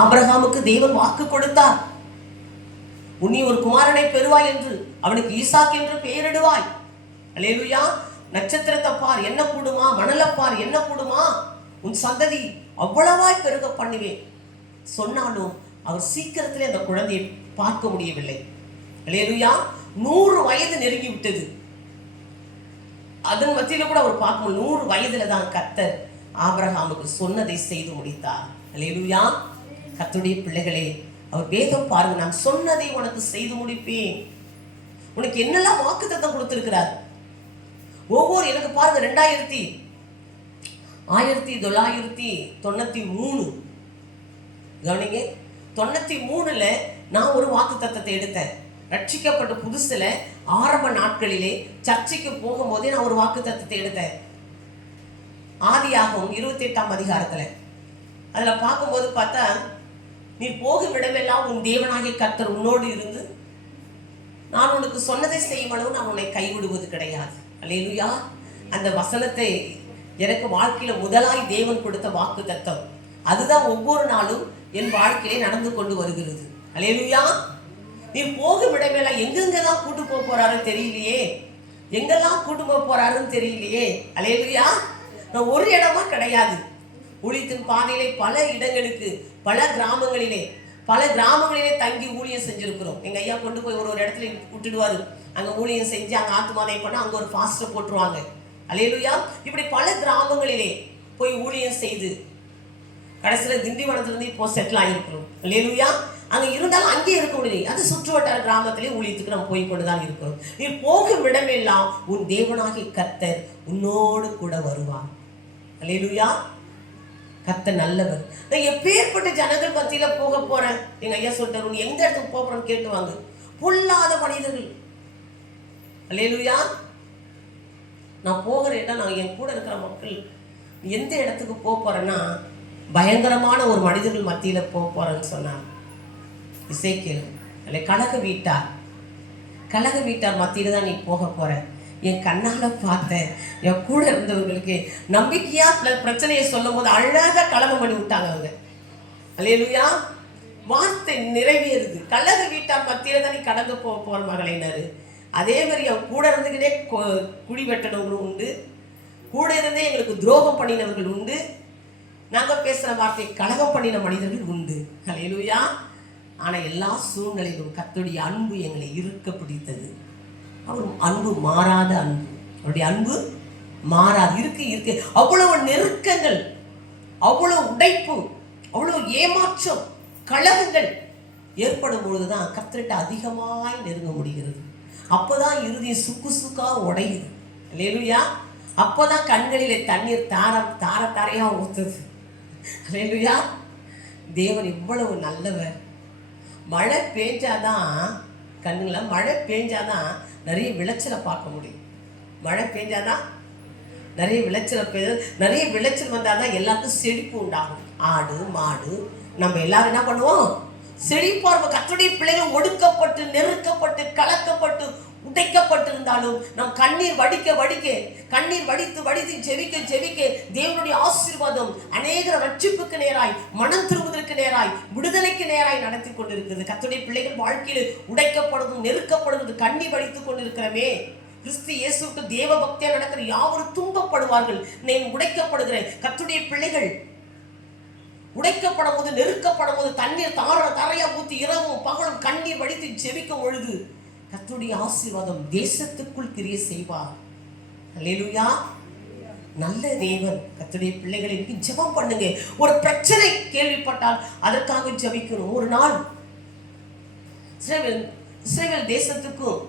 ஆபிரகாமுக்கு தேவன் வாக்கு கொடுத்தார், உன்னை ஒரு குமாரனை பெறுவாய் என்று, அவனுக்கு ஈசாக் என்று பெயரிடுவாய். அல்லேலூயா. நட்சத்திரத்தை பார் என்ன கூடுமா, மணலை பார் என்ன கூடுமா, உன் சந்ததி அவ்வளவாய் பெருக பண்ணுவேன் சொன்னாலும் அவர் சீக்கிரத்திலே அந்த குழந்தையை பார்க்க முடியவில்லை. அல்லேலூயா. 100 வயது நெருங்கி விட்டது. அதன் மத்தியில கூட அவர் பார்க்க 100 வயதுல தான் கர்த்தர் ஆபிரகாமுக்கு சொன்னதை செய்து முடித்தார். அல்லேலூயா. கர்த்தருடைய பிள்ளைகளே, அவர் வேதம் பாருங்க, நான் சொன்னதை உனக்கு செய்து முடிப்பேன். உனக்கு என்னெல்லாம் வாக்குத்தத்தம் கொடுத்திருக்கிறார். ஒவ்வொரு எனக்கு பாருங்க 1993 கவனிங்க, 93ல நான் ஒரு வாக்குத்தத்தத்தை எடுத்தேன். ரட்சிக்கப்பட்ட புதுசுல ஆரம்ப நாட்களிலே சர்ச்சைக்கு போகும்போதே நான் ஒரு வாக்குத்தத்தத்தை எடுத்தேன். ஆதியாகமம் 28ஆம் அதிகாரத்துல அதுல பார்க்கும்போது பார்த்தா, நீ போகும் இடமெல்லாம் உன் தேவனாகிய கர்த்தர் உன்னோடு இருந்து நான் உனக்கு சொன்னதை செய்யும் அளவு நான் உன்னை கைவிடுவது கிடையாது. அல்லேலூயா. அந்த வசனத்தை எனக்கு வாழ்க்கையில முதலாய் தேவன் கொடுத்த வாக்குத்தத்தம், அதுதான் ஒவ்வொரு நாளும் என் வாழ்க்கையிலே நடந்து கொண்டு வருகிறது. அல்லேலூயா. நீ போகும் இடமெல்லாம் எங்கெங்கதான் கூட்டு போறாருன்னு தெரியலையே, எங்கெல்லாம் கூட்டு போறாருன்னு தெரியலையே. அல்லேலூயா. நான் ஒரு இடமா கிடையாது, ஊழியத்தின் பாதையிலே பல இடங்களுக்கு, பல கிராமங்களிலே தங்கி ஊழியம் செஞ்சிருக்கிறோம். எங்க ஐயா கொண்டு போய் ஒரு இடத்துல விட்டுடுவாரு, அங்க ஊழியம் செஞ்சு அங்க ஆத்துமாதை பண்ண அங்க ஒரு ஃபாஸ்ட்டை போட்டுருவாங்க. அல்லேலூயா. இப்படி பல கிராமங்களிலே போய் ஊழியம் செய்து கடைசியில் திண்டிவனத்திலிருந்து இப்போ செட்டில் ஆகிருக்கிறோம். அல்லேலூயா. அங்க இருந்தாலும் அங்கே இருக்க முடியல, அது சுற்றுவட்டார கிராமத்திலே ஊழியத்துக்கு நம்ம போய் கொண்டுதான் இருக்கிறோம். நீ போகும் இடமெல்லாம் உன் தேவனாகிய கர்த்தர் உன்னோடு கூட வருவார். அல்லேலூயா. கர்த்தர் நல்லவர். நான் எப்பேற்பட்ட ஜனங்கள் மத்தியில போக போறேன், எங்க ஐயா சொல்றாரு, நீ எந்த இடத்துக்கு போறேன்னு கேட்டுவாங்க. பொல்லாத மனிதர்கள். அல்லேலூயா. நான் போகிற இடம், நான் என் கூட இருக்கிற மக்கள் எந்த இடத்துக்கு போறேன்னா பயங்கரமான ஒரு மனிதர்கள் மத்தியில போறேன்னு சொன்னார் இசைக்கேல். கலக வீட்டார் மத்தியில தான் நீ போக போற. என் கண்ணால பார்த்தேன், என் கூட இருந்தவங்களுக்கு நம்பிக்கையா பிரச்சனையை சொல்லும் போது அழகா கலகம் பண்ணி விட்டாங்க அவங்க. அல்லேலூயா. வார்த்தை நிறைவேறுது. கலக வீட்டார் மத்தியில தான் நீ கடந்து போற மகளினாரு. அதே மாதிரி அவன் கூட இருந்துக்கிட்டே குடி வெட்டினவங்களும் உண்டு, கூட இருந்தே எங்களுக்கு துரோகம் பண்ணினவர்கள் உண்டு, நாங்க பேசுற வார்த்தை கலகம் பண்ணின மனிதர்கள் உண்டு. அல்லேலூயா. ஆனா எல்லா சூழ்நிலையிலும் கர்த்தருடைய அன்பு எங்களை இருக்க பிடித்தது. அவர் அன்பு மாறாத அன்பு, அவருடைய அன்பு மாறாது. இருக்கு அவ்வளவு நெருக்கங்கள், அவ்வளவு உடைப்பு, அவ்வளவு ஏமாற்றம், கலகங்கள் ஏற்படும் பொழுதுதான் கர்த்தர்கிட்ட அதிகமாய் நெருங்க முடிகிறது. அப்போதான் இறுதி சுக்கா உடையுது. அல்லேலூயா. அப்போதான் கண்களிலே தண்ணீர் தாரையா ஊத்துது. அல்லேலூயா. தேவன் இவ்வளவு நல்லவர். மழை பெஞ்சாதான் கண்ணுங்கள, மழை பெஞ்சாதான் நிறைய விளைச்சலை பார்க்க முடியும். மழை பெஞ்சாதான் நிறைய விளைச்சல் வந்தாதான் எல்லாருக்கும் செழிப்பு உண்டாகும். ஆடு மாடு நம்ம எல்லாரும் என்ன பண்ணுவோம், செழிப்பார்வை. கர்த்தருடைய பிள்ளைகள் ஒடுக்கப்பட்டு, நெருக்கப்பட்டு, கலக்கப்பட்டு, உடைக்கப்பட்டிருந்தாலும் நம் கண்ணீர் வடித்து ஜெபிக்க தேவனுடைய ஆசீர்வாதம் அநேக ரட்சிப்புக்கு நேராய், மனம் திரும்புவதற்கு நேராய், விடுதலைக்கு நேராய் நடத்தி கொண்டிருக்கிறது. கர்த்தருடைய பிள்ளைகள் வாழ்க்கையில் உடைக்கப்படுவதும் நெருக்கப்படுவதும் கண்ணீர் வடித்துக் கொண்டிருக்கிறமே. கிறிஸ்து இயேசுக்கு தேவ பக்தியா நடக்கிற யாவரும் துன்பப்படுவார்கள். நான் உடைக்கப்படுகிறேன். கர்த்தருடைய பிள்ளைகள் உடைக்கப்படும் போது, நெருக்கப்படும் போது தண்ணீர் தாரையா ஊற்றி இரவும் பகலும் கண்ணீர் வடித்து ஜெபிக்கும் பொழுது கர்த்தருடைய ஆசீர்வாதம் தேசத்துக்குள் கிரியை செய்வார். அல்லேலூயா. நல்ல தேவன். கர்த்தருடைய பிள்ளைகளை ஜெபம் பண்ணுங்க. ஒரு பிரச்சனை கேள்விப்பட்டால் அதற்காக ஜெபிக்கணும். ஒரு நாள் இஸ்ரவேல் தேசத்துக்கும்